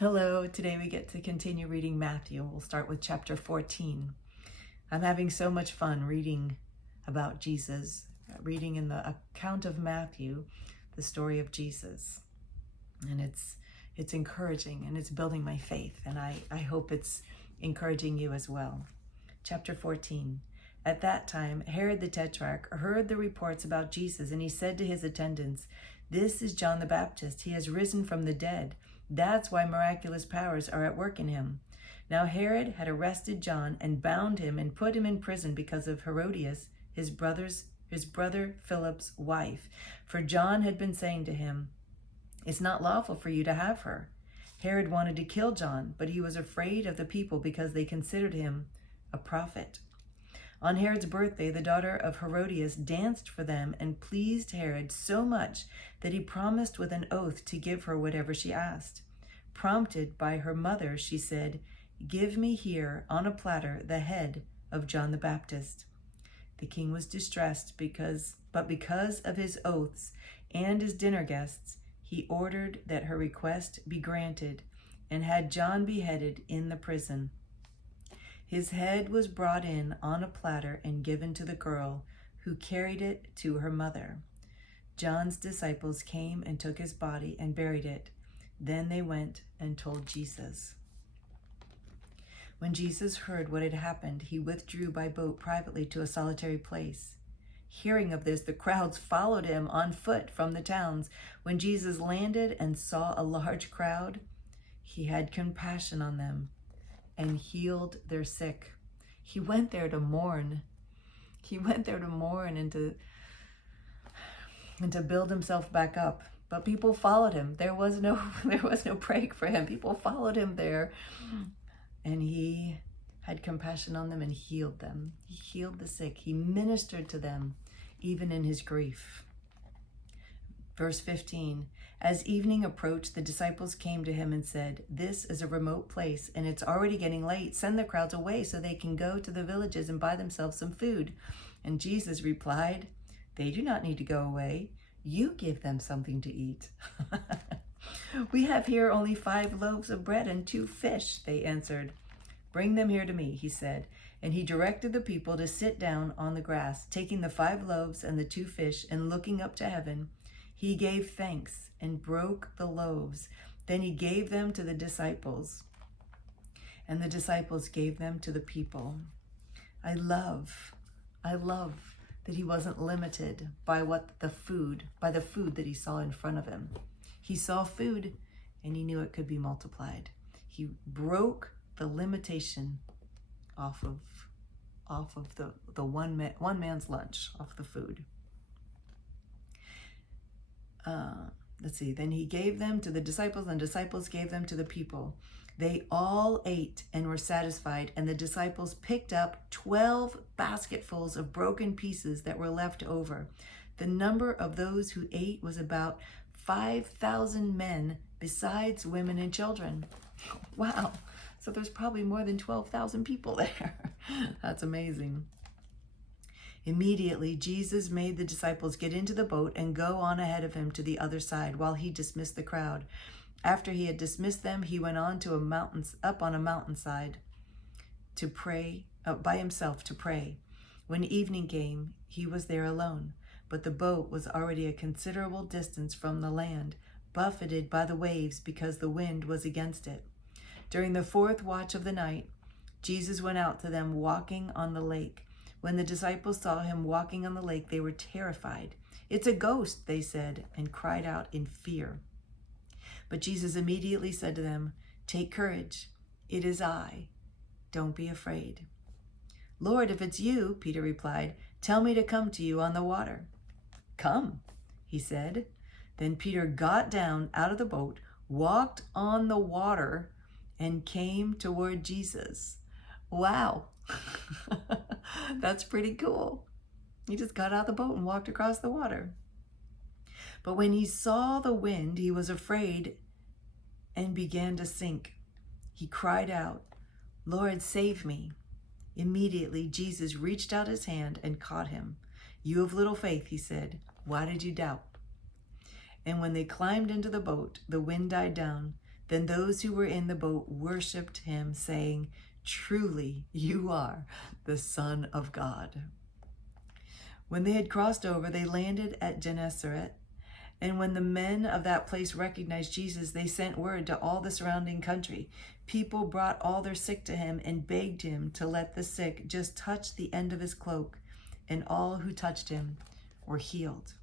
Hello, today we get to continue reading Matthew. We'll start with chapter 14. I'm having so much fun reading about Jesus, reading in the account of Matthew, the story of Jesus. And it's encouraging and it's building my faith, and I hope it's encouraging you as well. Chapter 14. At that time, Herod the Tetrarch heard the reports about Jesus, and he said to his attendants, "This is John the Baptist. He has risen from the dead. That's why miraculous powers are at work in him." Now Herod had arrested John and bound him and put him in prison because of Herodias, his brother Philip's wife. For John had been saying to him, "It's not lawful for you to have her." Herod wanted to kill John, but he was afraid of the people because they considered him a prophet. On Herod's birthday, the daughter of Herodias danced for them and pleased Herod so much that he promised with an oath to give her whatever she asked. Prompted by her mother, she said, "Give me here on a platter the head of John the Baptist." The king was distressed because of his oaths and his dinner guests, he ordered that her request be granted and had John beheaded in the prison. His head was brought in on a platter and given to the girl, who carried it to her mother. John's disciples came and took his body and buried it. Then they went and told Jesus. When Jesus heard what had happened, he withdrew by boat privately to a solitary place. Hearing of this, the crowds followed him on foot from the towns. When Jesus landed and saw a large crowd, he had compassion on them and healed their sick. He went there to mourn. He went there to mourn and to build himself back up. But people followed him. There was no break for him. People followed him there. And he had compassion on them and healed them. He healed the sick. He ministered to them, even in his grief. Verse 15, as evening approached, the disciples came to him and said, "This is a remote place, and it's already getting late. Send the crowds away so they can go to the villages and buy themselves some food." And Jesus replied, "They do not need to go away. You give them something to eat." "We have here only 5 loaves of bread and 2 fish," they answered. "Bring them here to me," he said. And he directed the people to sit down on the grass. Taking the 5 loaves and the 2 fish and looking up to heaven, he gave thanks and broke the loaves. Then he gave them to the disciples, and the disciples gave them to the people. I love that he wasn't limited by the food that he saw in front of him. He saw food and he knew it could be multiplied. He broke the limitation off of the one man's lunch, off the food. Let's see. Then he gave them to the disciples, and disciples gave them to the people. They all ate and were satisfied, and the disciples picked up 12 basketfuls of broken pieces that were left over. The number of those who ate was about 5,000 men, besides women and children. Wow. So there's probably more than 12,000 people there. That's amazing. Immediately, Jesus made the disciples get into the boat and go on ahead of him to the other side while he dismissed the crowd. After he had dismissed them, he went on up on a mountainside to pray, by himself to pray. When evening came, he was there alone, but the boat was already a considerable distance from the land, buffeted by the waves because the wind was against it. During the 4th watch of the night, Jesus went out to them walking on the lake. When the disciples saw him walking on the lake, they were terrified. "It's a ghost," they said, and cried out in fear. But Jesus immediately said to them, "Take courage. It is I. Don't be afraid." "Lord, if it's you," Peter replied, "tell me to come to you on the water." "Come," he said. Then Peter got down out of the boat, walked on the water, and came toward Jesus. Wow. That's pretty cool. He just got out of the boat and walked across the water. But when he saw the wind, he was afraid and began to sink. He cried out, "Lord, save me." Immediately, Jesus reached out his hand and caught him. "You have little faith," he said. "Why did you doubt?" And when they climbed into the boat, the wind died down. Then those who were in the boat worshipped him, saying, "Truly, you are the Son of God." When they had crossed over, they landed at Gennesaret. And when the men of that place recognized Jesus, they sent word to all the surrounding country. People brought all their sick to him and begged him to let the sick just touch the end of his cloak, and all who touched him were healed.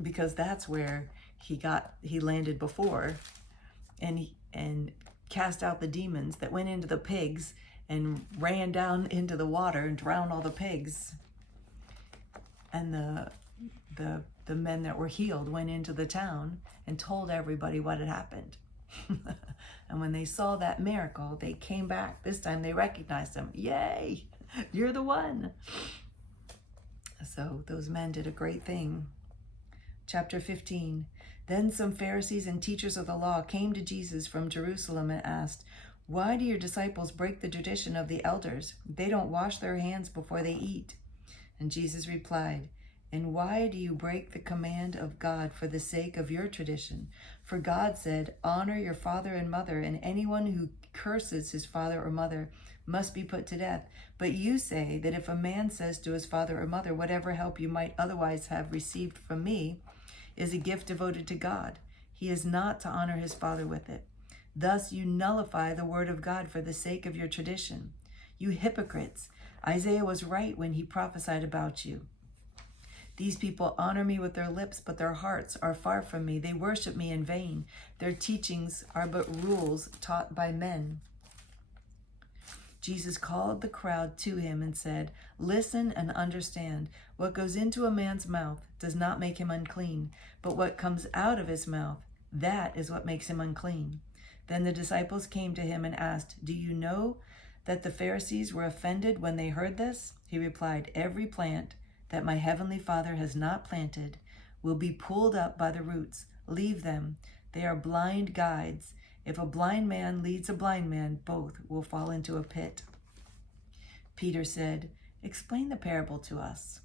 Because that's where he landed before, and cast out the demons that went into the pigs and ran down into the water and drowned all the pigs. And the men that were healed went into the town and told everybody what had happened. And when they saw that miracle, they came back. This time they recognized him. Yay, you're the one. So those men did a great thing. Chapter 15. Then some Pharisees and teachers of the law came to Jesus from Jerusalem and asked, "Why do your disciples break the tradition of the elders? They don't wash their hands before they eat." And Jesus replied, "And why do you break the command of God for the sake of your tradition? For God said, 'Honor your father and mother,' and anyone who curses his father or mother must be put to death. But you say that if a man says to his father or mother, 'Whatever help you might otherwise have received from me is a gift devoted to God,' he is not to honor his father with it. Thus you nullify the word of God for the sake of your tradition. You hypocrites, Isaiah was right when he prophesied about you. These people honor me with their lips, but their hearts are far from me. They worship me in vain. Their teachings are but rules taught by men." Jesus called the crowd to him and said, "Listen and understand. What goes into a man's mouth does not make him unclean, but what comes out of his mouth, that is what makes him unclean." Then the disciples came to him and asked, "Do you know that the Pharisees were offended when they heard this?" He replied, "Every plant that my heavenly Father has not planted will be pulled up by the roots. Leave them. They are blind guides. If a blind man leads a blind man, both will fall into a pit." Peter said, "Explain the parable to us."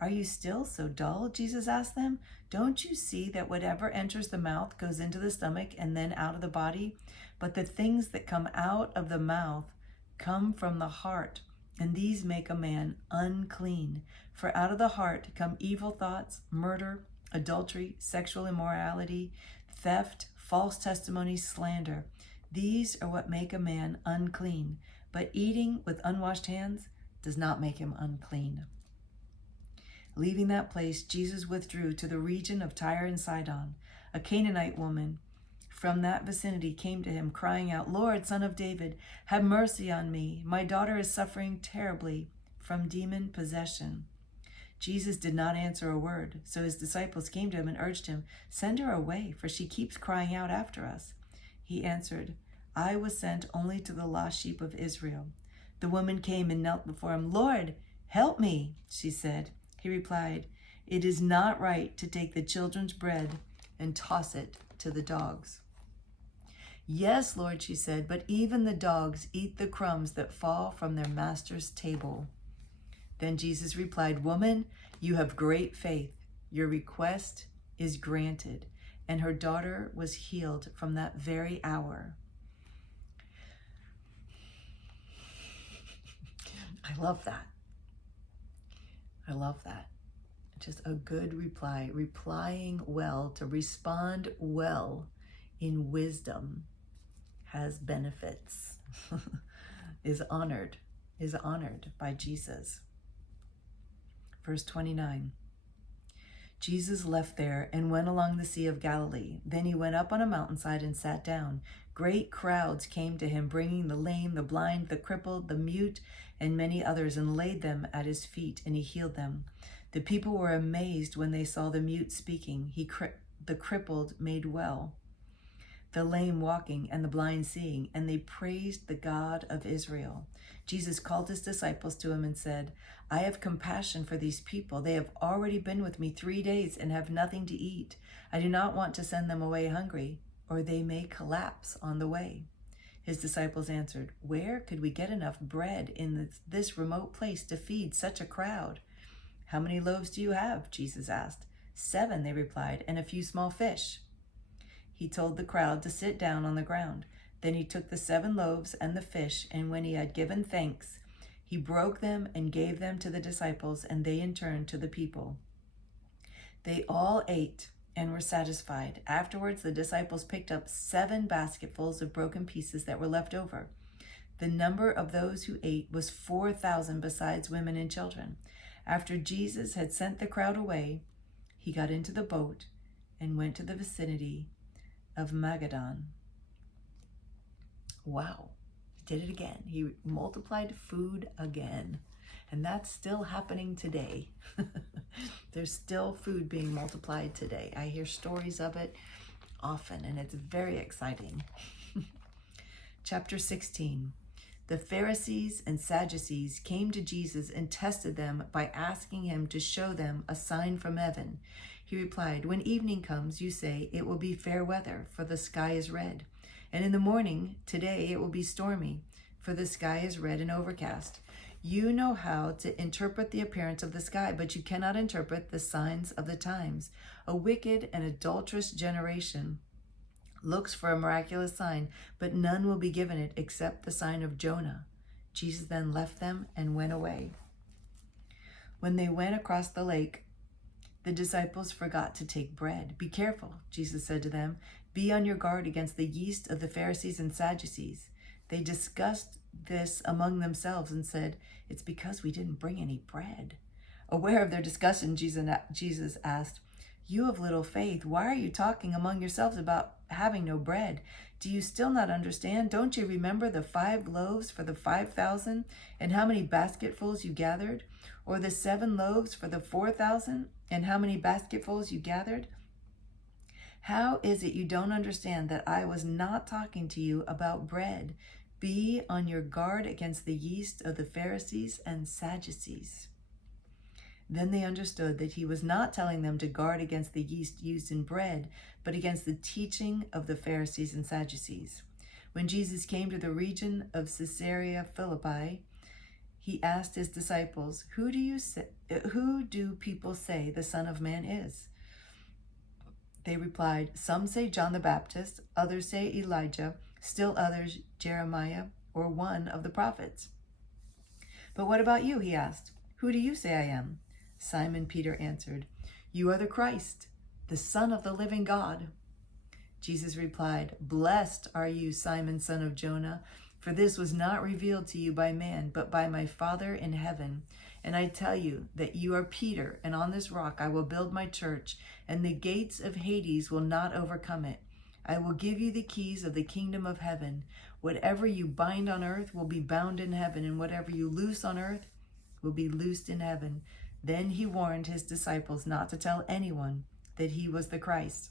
"Are you still so dull?" Jesus asked them. "Don't you see that whatever enters the mouth goes into the stomach and then out of the body? But the things that come out of the mouth come from the heart, and these make a man unclean. For out of the heart come evil thoughts, murder, adultery, sexual immorality, theft, false testimony, slander. These are what make a man unclean. But eating with unwashed hands does not make him unclean." Leaving that place, Jesus withdrew to the region of Tyre and Sidon. A Canaanite woman from that vicinity came to him, crying out, "Lord, Son of David, have mercy on me. My daughter is suffering terribly from demon possession." Jesus did not answer a word, so his disciples came to him and urged him, "Send her away, for she keeps crying out after us." He answered, "I was sent only to the lost sheep of Israel." The woman came and knelt before him. "Lord, help me," she said. He replied, "It is not right to take the children's bread and toss it to the dogs." "Yes, Lord," she said, "but even the dogs eat the crumbs that fall from their master's table." Then Jesus replied, "Woman, you have great faith. Your request is granted." And her daughter was healed from that very hour. I love that. I love that. Just a good reply, replying well, to respond well in wisdom has benefits, is honored by Jesus. Verse 29. Jesus left there and went along the Sea of Galilee. Then he went up on a mountainside and sat down. Great crowds came to him, bringing the lame, the blind, the crippled, the mute, and many others, and laid them at his feet, and he healed them. The people were amazed when they saw the mute speaking, the crippled made well, the lame walking, and the blind seeing, and they praised the God of Israel. Jesus called his disciples to him and said, "I have compassion for these people. They have already been with me 3 days and have nothing to eat. I do not want to send them away hungry, or they may collapse on the way." His disciples answered, "Where could we get enough bread in this remote place to feed such a crowd?" "How many loaves do you have?" Jesus asked. "7," they replied, "and a few small fish." He told the crowd to sit down on the ground. Then he took the 7 loaves and the fish, and when he had given thanks, he broke them and gave them to the disciples, and they in turn to the people. They all ate and were satisfied. Afterwards, the disciples picked up 7 basketfuls of broken pieces that were left over. The number of those who ate was 4,000, besides women and children. After Jesus had sent the crowd away, he got into the boat and went to the vicinity of Magadan. Wow, he did it again. He multiplied food again. And that's still happening today. There's still food being multiplied today. I hear stories of it often, and it's very exciting. Chapter 16. The Pharisees and Sadducees came to Jesus and tested them by asking him to show them a sign from heaven. He replied, "When evening comes, you say, 'It will be fair weather, for the sky is red.' And in the morning, 'Today it will be stormy, for the sky is red and overcast.' You know how to interpret the appearance of the sky, but you cannot interpret the signs of the times. A wicked and adulterous generation looks for a miraculous sign, but none will be given it except the sign of Jonah." Jesus then left them and went away. When they went across the lake, the disciples forgot to take bread. "Be careful," Jesus said to them. "Be on your guard against the yeast of the Pharisees and Sadducees." They discussed this among themselves and said, "It's because we didn't bring any bread." Aware of their discussion, Jesus asked, "You of little faith, why are you talking among yourselves about having no bread? Do you still not understand? Don't you remember the 5 loaves for the 5,000 and how many basketfuls you gathered? Or the 7 loaves for the 4,000 and how many basketfuls you gathered? How is it you don't understand that I was not talking to you about bread? Be on your guard against the yeast of the Pharisees and Sadducees." Then they understood that he was not telling them to guard against the yeast used in bread, but against the teaching of the Pharisees and Sadducees. When Jesus came to the region of Caesarea Philippi, he asked his disciples, who do people say the Son of Man is?" They replied, "Some say John the Baptist, others say Elijah, still others Jeremiah or one of the prophets." "But what about you?" he asked. "Who do you say I am?" Simon Peter answered, "You are the Christ, the Son of the living God." Jesus replied, "Blessed are you, Simon, son of Jonah, for this was not revealed to you by man, but by my Father in heaven. And I tell you that you are Peter, and on this rock I will build my church, and the gates of Hades will not overcome it. I will give you the keys of the kingdom of heaven. Whatever you bind on earth will be bound in heaven, and whatever you loose on earth will be loosed in heaven." Then he warned his disciples not to tell anyone that he was the Christ.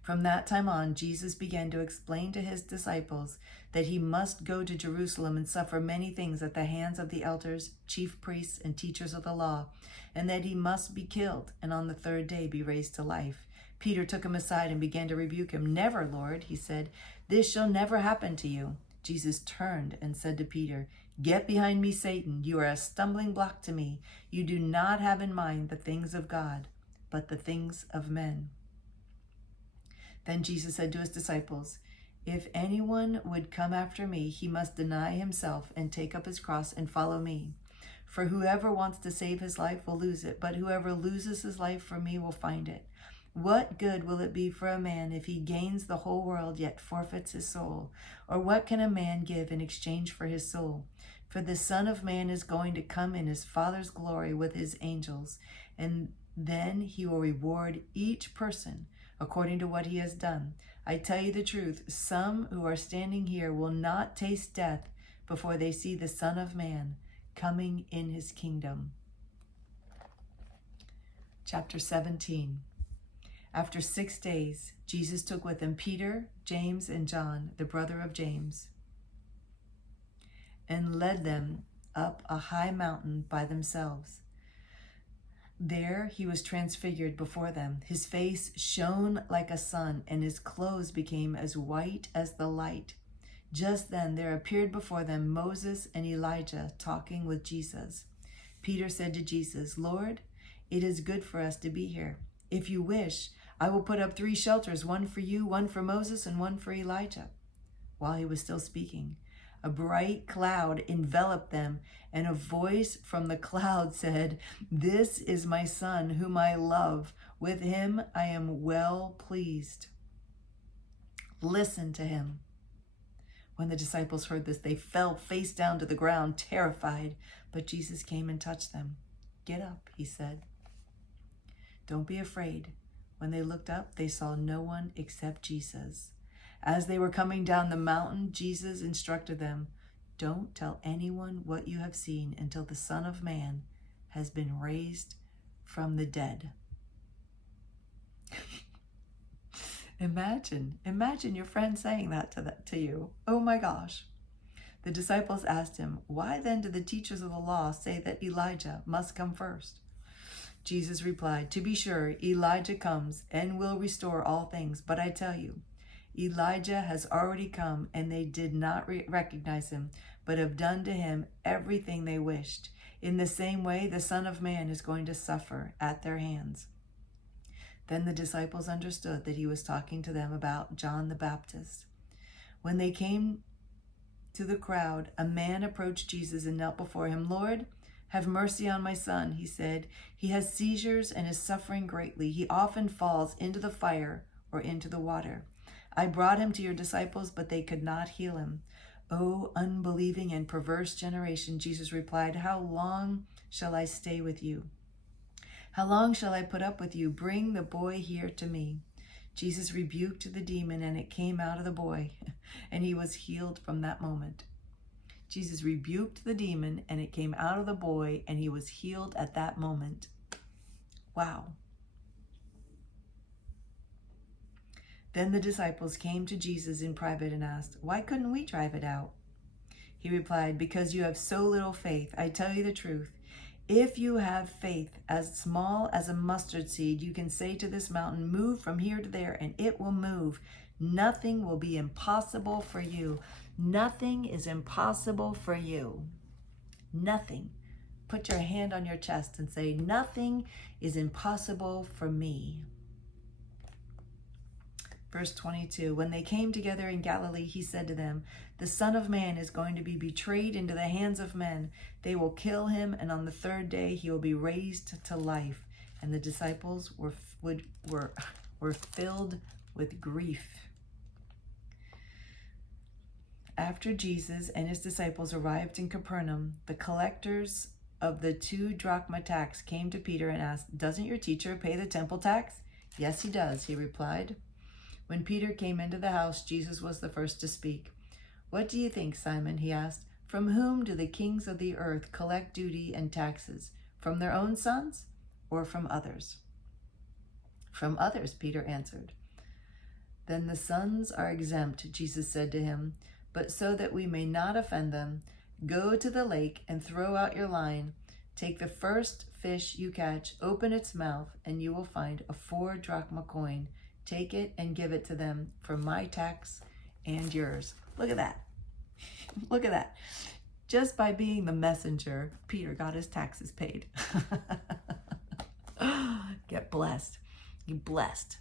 From that time on, Jesus began to explain to his disciples that he must go to Jerusalem and suffer many things at the hands of the elders, chief priests, and teachers of the law, and that he must be killed and on the 3rd day be raised to life. Peter took him aside and began to rebuke him. "Never, Lord," he said, "this shall never happen to you." Jesus turned and said to Peter, "Get behind me, Satan. You are a stumbling block to me. You do not have in mind the things of God, but the things of men." Then Jesus said to his disciples, "If anyone would come after me, he must deny himself and take up his cross and follow me. For whoever wants to save his life will lose it, but whoever loses his life for me will find it. What good will it be for a man if he gains the whole world yet forfeits his soul? Or what can a man give in exchange for his soul? For the Son of Man is going to come in his Father's glory with his angels, and then he will reward each person according to what he has done. I tell you the truth, some who are standing here will not taste death before they see the Son of Man coming in his kingdom." Chapter 17. After 6 days, Jesus took with him Peter, James, and John, the brother of James, and led them up a high mountain by themselves. There he was transfigured before them. His face shone like a sun, and his clothes became as white as the light. Just then there appeared before them Moses and Elijah talking with Jesus. Peter said to Jesus, "Lord, it is good for us to be here. If you wish, I will put up 3 shelters, one for you, one for Moses, and one for Elijah." While he was still speaking, a bright cloud enveloped them, and a voice from the cloud said, "This is my son, whom I love. With him I am well pleased. Listen to him." When the disciples heard this, they fell face down to the ground, terrified. But Jesus came and touched them. "Get up," he said. "Don't be afraid." When they looked up, they saw no one except Jesus. As they were coming down the mountain, Jesus instructed them, "Don't tell anyone what you have seen until the Son of Man has been raised from the dead." Imagine your friend saying that to you. Oh my gosh. The disciples asked him, "Why then do the teachers of the law say that Elijah must come first?" Jesus replied, "To be sure, Elijah comes and will restore all things. But I tell you, Elijah has already come, and they did not recognize him, but have done to him everything they wished. In the same way, the Son of Man is going to suffer at their hands." Then the disciples understood that he was talking to them about John the Baptist. When they came to the crowd, a man approached Jesus and knelt before him. "Lord, have mercy on my son," he said. "He has seizures and is suffering greatly. He often falls into the fire or into the water. I brought him to your disciples, but they could not heal him." "O unbelieving and perverse generation," Jesus replied, "how long shall I stay with you? How long shall I put up with you? Bring the boy here to me." Jesus rebuked the demon, and it came out of the boy, and he was healed from that moment. Jesus rebuked the demon, and it came out of the boy, and he was healed at that moment. Wow. Then the disciples came to Jesus in private and asked, "Why couldn't we drive it out?" He replied, "Because you have so little faith. I tell you the truth. If you have faith as small as a mustard seed, you can say to this mountain, 'Move from here to there,' and it will move. Nothing will be impossible for you." Nothing is impossible for you. Nothing. Put your hand on your chest and say, "Nothing is impossible for me." Verse 22, when they came together in Galilee, he said to them, "The Son of Man is going to be betrayed into the hands of men. They will kill him, and on the 3rd day he will be raised to life." And the disciples were filled with grief. After Jesus and his disciples arrived in Capernaum, the collectors of the 2 drachma tax came to Peter and asked, "Doesn't your teacher pay the temple tax?" "Yes, he does," he replied. When Peter came into the house, Jesus was the first to speak. "What do you think, Simon?" he asked. "From whom do the kings of the earth collect duty and taxes? From their own sons or from others?" "From others," Peter answered. "Then the sons are exempt," Jesus said to him. "But so that we may not offend them, go to the lake and throw out your line. Take the first fish you catch, open its mouth, and you will find a 4 drachma coin. Take it and give it to them for my tax and yours." Look at that. Look at that. Just by being the messenger, Peter got his taxes paid. Get blessed. You're blessed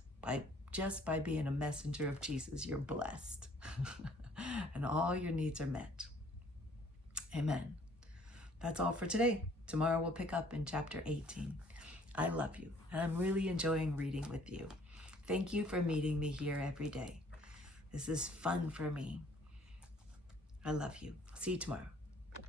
just by being a messenger of Jesus. You're blessed. And all your needs are met. Amen. That's all for today. Tomorrow we'll pick up in chapter 18. I love you, and I'm really enjoying reading with you. Thank you for meeting me here every day. This is fun for me. I love you. See you tomorrow.